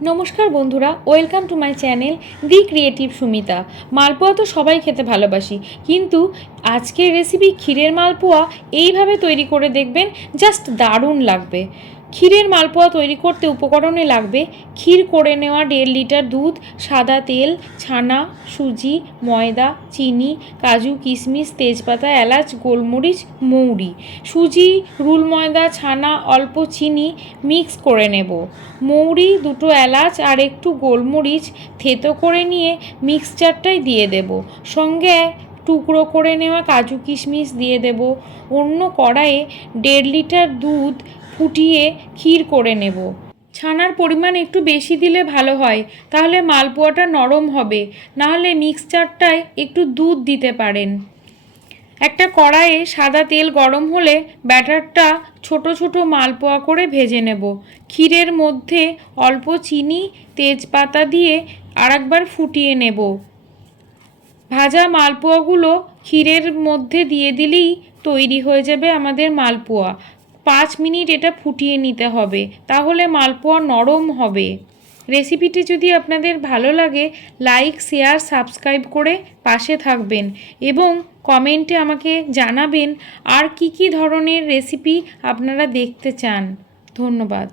নমস্কার বন্ধুরা, welcome to my channel the creative Sumita. Malpua তো সবাই খেতে ভালোবাসি, কিন্তু আজকের রেসিপি ক্ষীরের মালপোয়া এইভাবে তৈরি করে দেখবেন, জাস্ট দারুণ লাগবে। ক্ষীরের মালপোয়া তৈরি করতে উপকরণে লাগবে ক্ষীর করে নেওয়া দেড় লিটার দুধ, সাদা তেল, ছানা, সুজি, ময়দা, চিনি, কাজু, কিশমিশ, তেজপাতা, এলাচ, গোলমরিচ, মৌরি। সুজি, রুল ময়দা, ছানা, অল্প চিনি মিক্স করে নেব। মৌরি, দুটো এলাচ আর একটু গোলমরিচ থেতো করে নিয়ে মিক্সচারটাই দিয়ে দেব। সঙ্গে টুকরো করে নেওয়া কাজু কিশমিশ দিয়ে দেব। অন্য কড়াইয়ে দেড় লিটার দুধ ফুটিয়ে ক্ষীর করে নেব। ছানার পরিমাণ একটু বেশি দিলে ভালো হয়, তাহলে মালপোয়াটা নরম হবে। নাহলে মিক্সচারটায় একটু দুধ দিতে পারেন। একটা কড়াইয়ে সাদা তেল গরম হলে ব্যাটারটা ছোট ছোট মালপোয়া করে ভেজে নেব। ক্ষীরের মধ্যে অল্প চিনি, তেজপাতা দিয়ে আরেকবার ফুটিয়ে নেব। ভাজা মালপোয়াগুলো ক্ষীরের মধ্যে দিয়ে দিলেই তৈরি হয়ে যাবে আমাদের মালপোয়া। পাঁচ মিনিট এটা ফুটিয়ে নিতে হবে, তাহলে মালপোয়া নরম হবে। রেসিপিটি যদি আপনাদের ভালো লাগে, লাইক, শেয়ার, সাবস্ক্রাইব করে পাশে থাকবেন এবং কমেন্টে আমাকে জানাবেন আর কি কি ধরনের রেসিপি আপনারা দেখতে চান। ধন্যবাদ।